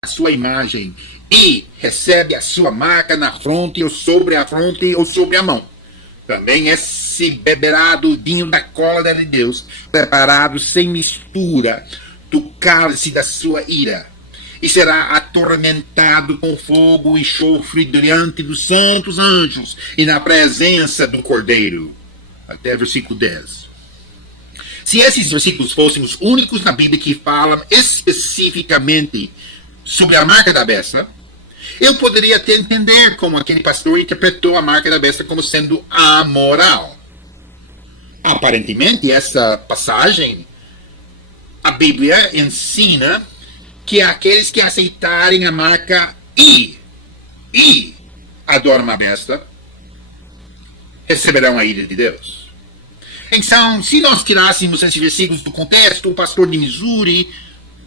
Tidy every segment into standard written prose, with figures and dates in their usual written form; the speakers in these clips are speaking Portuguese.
a sua imagem e recebe a sua marca na fronte ou sobre a fronte ou sobre a mão. Também esse beberá do vinho da cólera de Deus, preparado sem mistura do cálice da sua ira, e será atormentado com fogo e enxofre diante dos santos anjos e na presença do Cordeiro. Até versículo 10. Se esses versículos fossem os únicos na Bíblia que falam especificamente sobre a marca da besta, eu poderia até entender como aquele pastor interpretou a marca da besta como sendo amoral. Aparentemente, essa passagem, a Bíblia ensina que aqueles que aceitarem a marca e adoram a besta, receberão a ira de Deus. Então, se nós tirássemos esses versículos do contexto, o pastor de Missouri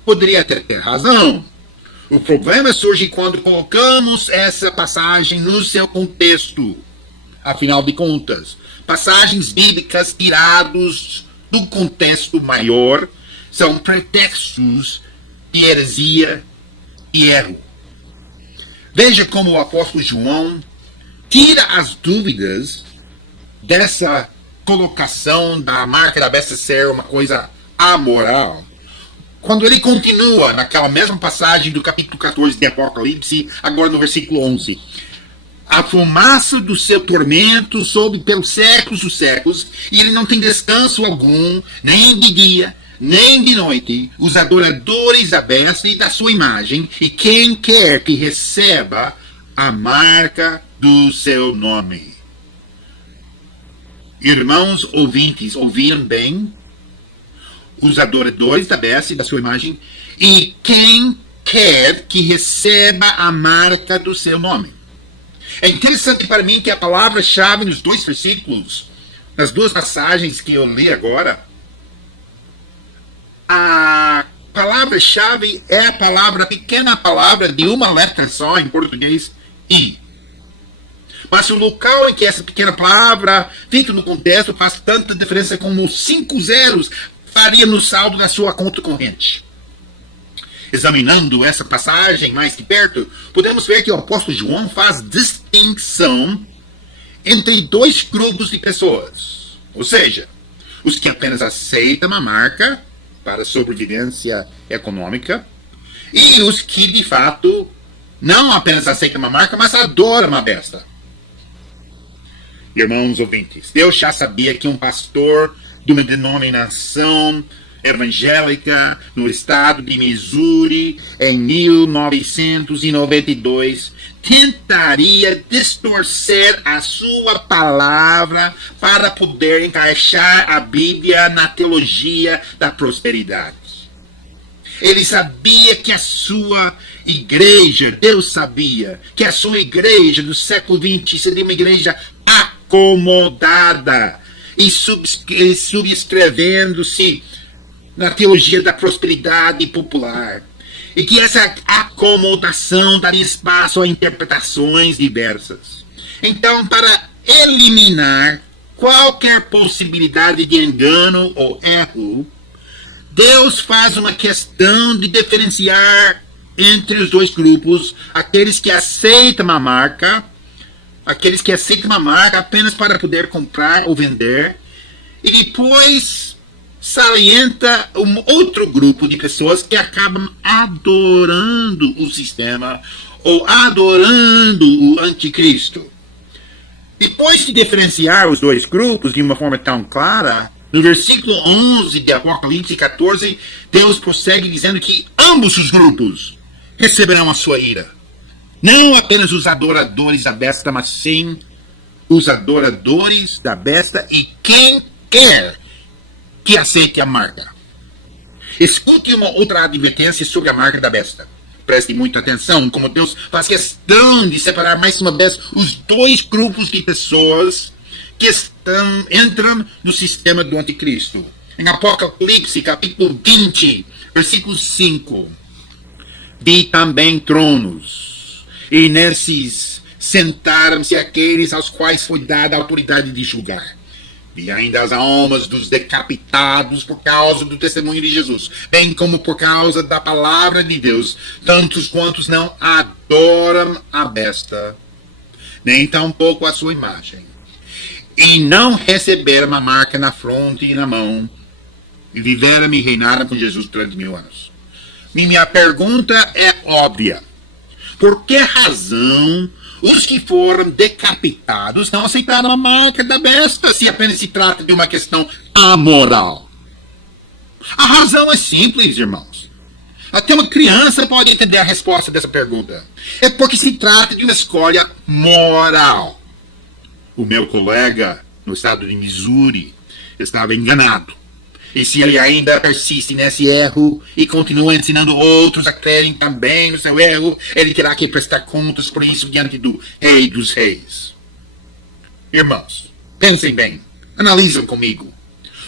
poderia até ter razão. O problema surge quando colocamos essa passagem no seu contexto. Afinal de contas, passagens bíblicas tiradas do contexto maior são pretextos de heresia e erro. Veja como o apóstolo João tira as dúvidas dessa colocação da marca da besta ser uma coisa amoral. Quando ele continua naquela mesma passagem do capítulo 14 de Apocalipse, agora no versículo 11. A fumaça do seu tormento sobe pelos séculos dos séculos, e ele não tem descanso algum, nem de dia, nem de noite, os adoradores da besta e da sua imagem, e quem quer que receba a marca do seu nome. Irmãos ouvintes, ouviram bem? Os adoradores da besta e da sua imagem, e quem quer que receba a marca do seu nome. É interessante para mim que a palavra-chave nos dois versículos, nas duas passagens que eu li agora, a palavra-chave é a pequena palavra de uma letra só em português, I. Mas o local em que essa pequena palavra fica no contexto faz tanta diferença como 5 zeros faria no saldo da sua conta corrente. Examinando essa passagem mais de perto, podemos ver que o apóstolo João faz distinção entre dois grupos de pessoas. Ou seja, os que apenas aceitam a marca para sobrevivência econômica e os que, de fato, não apenas aceitam a marca, mas adoram a besta. Irmãos ouvintes, Deus já sabia que um pastor de uma denominação evangélica no estado de Missouri em 1992 tentaria distorcer a sua palavra para poder encaixar a Bíblia na teologia da prosperidade. Ele sabia que a sua igreja, Deus sabia que a sua igreja do século XX seria uma igreja acomodada e subscrevendo-se na teologia da prosperidade popular. E que essa acomodação daria espaço a interpretações diversas. Então, para eliminar qualquer possibilidade de engano ou erro, Deus faz uma questão de diferenciar entre os dois grupos, aqueles que aceitam a marca apenas para poder comprar ou vender, e depois salienta um outro grupo de pessoas que acabam adorando o sistema ou adorando o anticristo. Depois de diferenciar os dois grupos de uma forma tão clara, no versículo 11 de Apocalipse 14, Deus prossegue dizendo que ambos os grupos receberão a sua ira. Não apenas os adoradores da besta, mas sim os adoradores da besta e quem quer que aceite a marca. Escute uma outra advertência sobre a marca da besta. Preste muita atenção, como Deus faz questão de separar mais uma vez os dois grupos de pessoas que entram no sistema do anticristo. Em Apocalipse, capítulo 20, versículo 5. Vi também tronos, e nesses sentaram-se aqueles aos quais foi dada a autoridade de julgar. Vi ainda as almas dos decapitados por causa do testemunho de Jesus, bem como por causa da palavra de Deus, tantos quantos não adoram a besta, nem tampouco a sua imagem, e não receberam a marca na fronte e na mão, e viveram e reinaram com Jesus durante 1000 anos. Minha pergunta é óbvia. Por que razão os que foram decapitados não aceitaram a marca da besta, se apenas se trata de uma questão amoral? A razão é simples, irmãos. Até uma criança pode entender a resposta dessa pergunta. É porque se trata de uma escolha moral. O meu colega, no estado de Missouri, estava enganado. E se ele ainda persiste nesse erro e continua ensinando outros a crerem também no seu erro, ele terá que prestar contas por isso diante do Rei dos Reis. Irmãos, pensem bem, analisem comigo.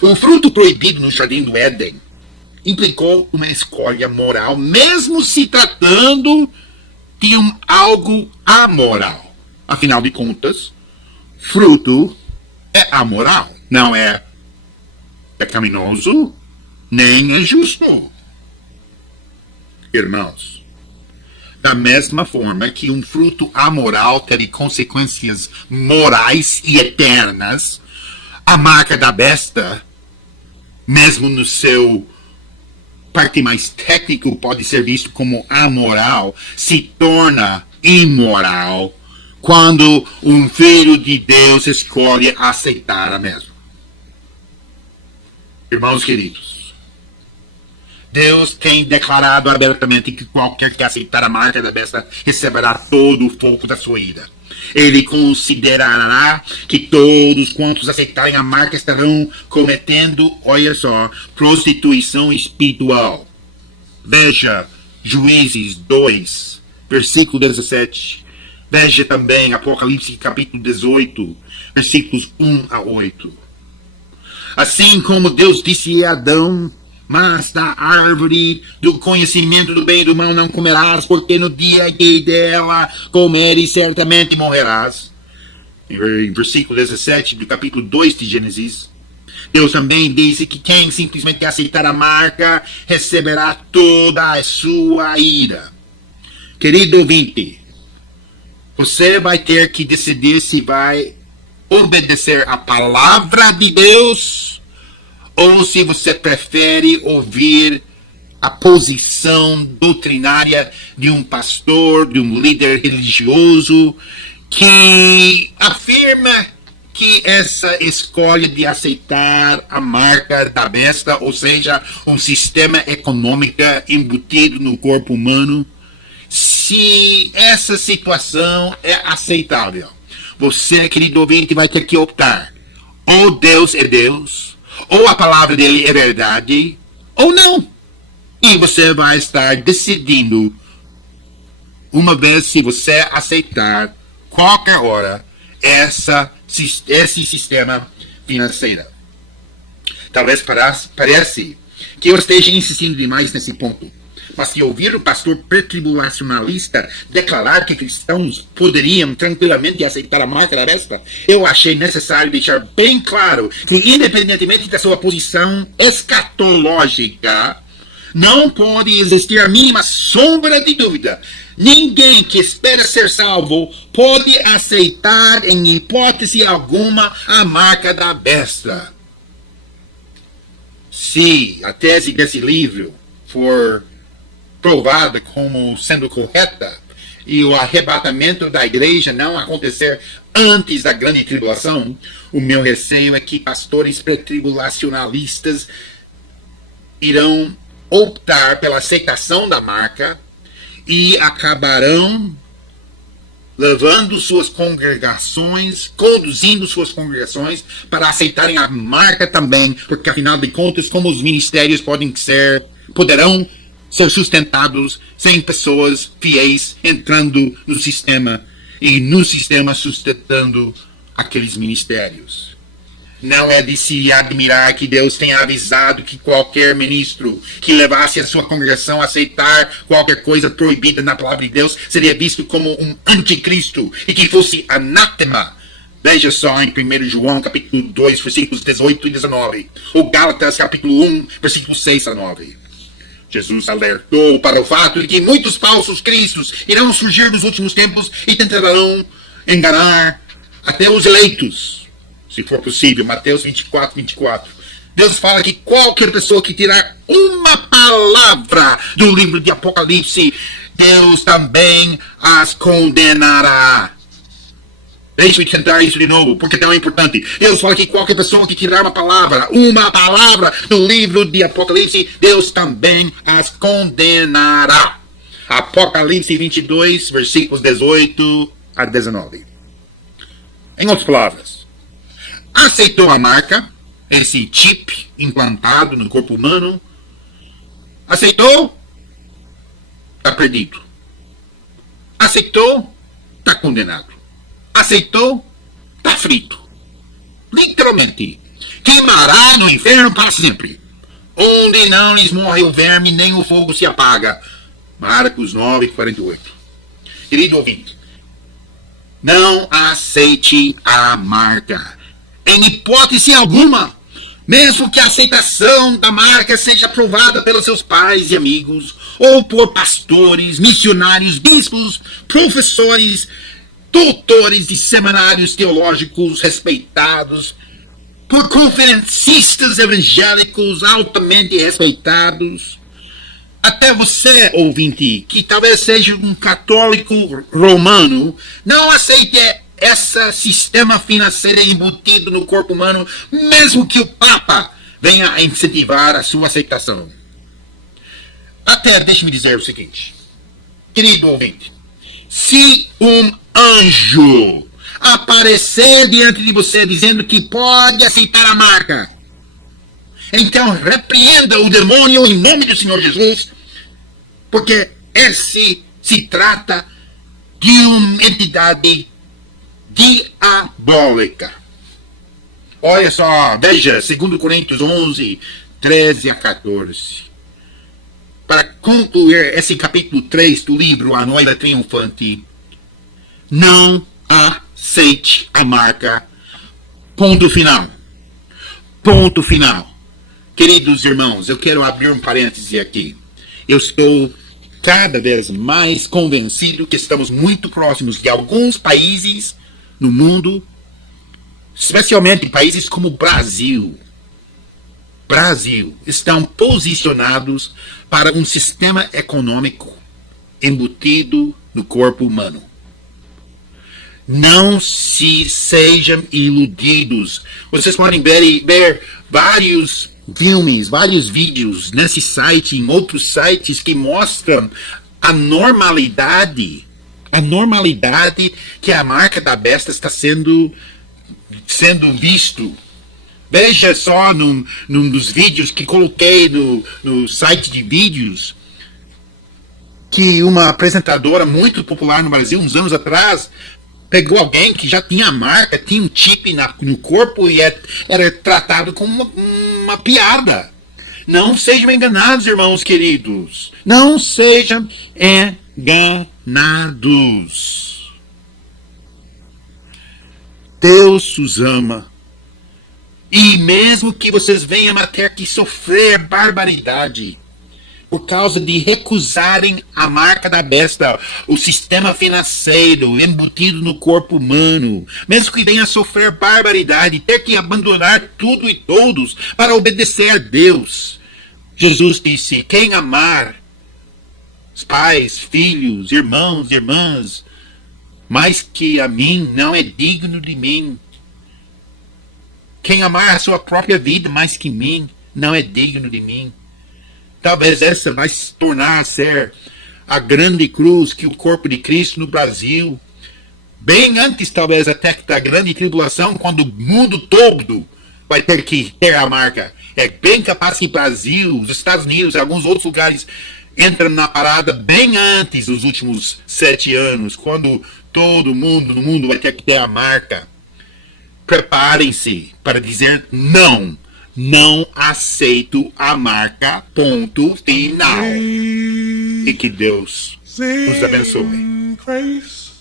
O fruto proibido no Jardim do Éden implicou uma escolha moral, mesmo se tratando de algo amoral. Afinal de contas, fruto é amoral, não é pecaminoso, nem é justo. Irmãos, da mesma forma que um fruto amoral tem consequências morais e eternas, a marca da besta, mesmo no seu parte mais técnico, pode ser visto como amoral, se torna imoral quando um filho de Deus escolhe aceitar a mesma. Irmãos queridos, Deus tem declarado abertamente que qualquer que aceitar a marca da besta receberá todo o fogo da sua ira. Ele considerará que todos quantos aceitarem a marca estarão cometendo, olha só, prostituição espiritual. Veja Juízes 2, versículo 17. Veja também Apocalipse capítulo 18, versículos 1 a 8. Assim como Deus disse a Adão, mas da árvore do conhecimento do bem e do mal não comerás, porque no dia que dela comeres certamente morrerás. Em versículo 17 do capítulo 2 de Gênesis, Deus também disse que quem simplesmente aceitar a marca receberá toda a sua ira. Querido ouvinte, você vai ter que decidir se vai obedecer a palavra de Deus ou se você prefere ouvir a posição doutrinária de um pastor, de um líder religioso que afirma que essa escolha de aceitar a marca da besta, ou seja, um sistema econômico embutido no corpo humano, se essa situação é aceitável. Você, querido ouvinte, vai ter que optar. Ou Deus é Deus, ou a palavra dele é verdade, ou não. E você vai estar decidindo, uma vez se você aceitar, qualquer hora, esse sistema financeiro. Talvez pareça que eu esteja insistindo demais nesse ponto. Mas se ouvir o pastor pré-tribulacionalista declarar que cristãos poderiam tranquilamente aceitar a marca da besta, eu achei necessário deixar bem claro que, independentemente da sua posição escatológica, não pode existir a mínima sombra de dúvida. Ninguém que espera ser salvo pode aceitar, em hipótese alguma, a marca da besta. Se a tese desse livro for provada como sendo correta e o arrebatamento da igreja não acontecer antes da grande tribulação, o meu receio é que pastores pré-tribulacionalistas irão optar pela aceitação da marca e acabarão levando suas congregações, conduzindo suas congregações para aceitarem a marca também, porque afinal de contas, como os ministérios poderão ser sustentados sem pessoas fiéis entrando no sistema e no sistema sustentando aqueles ministérios. Não é de se admirar que Deus tenha avisado que qualquer ministro que levasse a sua congregação a aceitar qualquer coisa proibida na palavra de Deus seria visto como um anticristo e que fosse anátema Veja só em 1 João capítulo 2, versículos 18 e 19. Ou Gálatas capítulo 1, versículos 6 a 9. Jesus alertou para o fato de que muitos falsos cristos irão surgir nos últimos tempos e tentarão enganar até os eleitos, se for possível. Mateus 24, 24. Deus fala que qualquer pessoa que tirar uma palavra do livro de Apocalipse, Deus também as condenará. Deixe-me tentar isso de novo, porque é tão importante. Deus fala que qualquer pessoa que tirar uma palavra do livro de Apocalipse, Deus também as condenará. Apocalipse 22, versículos 18 a 19. Em outras palavras, aceitou a marca, esse chip implantado no corpo humano? Aceitou? Está perdido. Aceitou? Está condenado. Aceitou? Está frito. Literalmente. Queimará no inferno para sempre, onde não lhes morre o verme, nem o fogo se apaga. Marcos 9, 48. Querido ouvinte, não aceite a marca, em hipótese alguma, mesmo que a aceitação da marca seja aprovada pelos seus pais e amigos, ou por pastores, missionários, bispos, professores, doutores de seminários teológicos respeitados, por conferencistas evangélicos altamente respeitados. Até você, ouvinte, que talvez seja um católico romano, não aceite esse sistema financeiro embutido no corpo humano, mesmo que o Papa venha a incentivar a sua aceitação. Até, deixe-me dizer o seguinte, querido ouvinte, se um anjo aparecer diante de você dizendo que pode aceitar a marca, então repreenda o demônio em nome do Senhor Jesus, porque esse se trata de uma entidade diabólica. Olha só, veja, 2 Coríntios 11, 13 a 14. Para concluir esse capítulo 3 do livro A Noiva Triunfante, não aceite a marca. Ponto final. Ponto final. Queridos irmãos, eu quero abrir um parêntese aqui. Eu estou cada vez mais convencido que estamos muito próximos de alguns países no mundo, especialmente países como o Brasil, estão posicionados para um sistema econômico embutido no corpo humano. Não sejam iludidos. Vocês podem ver vários filmes, vários vídeos nesse site, em outros sites que mostram a normalidade que a marca da besta está sendo visto. Veja só num dos vídeos que coloquei no site de vídeos, que uma apresentadora muito popular no Brasil, uns anos atrás, pegou alguém que já tinha a marca, tinha um chip no corpo e era tratado como uma piada. Não sejam enganados, irmãos queridos. Não sejam enganados. Deus os ama. E mesmo que vocês venham a ter que sofrer barbaridade por causa de recusarem a marca da besta, o sistema financeiro embutido no corpo humano, mesmo que venham a sofrer barbaridade, ter que abandonar tudo e todos para obedecer a Deus, Jesus disse: quem amar os pais, filhos, irmãos, irmãs, mais que a mim, não é digno de mim. Quem amar a sua própria vida mais que mim, não é digno de mim. Talvez essa vai se tornar a ser a grande cruz que o corpo de Cristo no Brasil, bem antes talvez até da grande tribulação, quando o mundo todo vai ter que ter a marca. É bem capaz que o Brasil, os Estados Unidos e alguns outros lugares entram na parada bem antes dos últimos 7 anos, quando todo mundo no mundo vai ter que ter a marca. Preparem-se para dizer não. Não aceito a marca. Ponto final. E que Deus nos abençoe. Grace,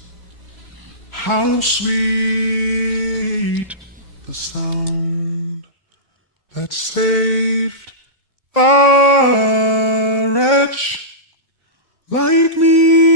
how sweet sweet, the sound that saved a wretch like me.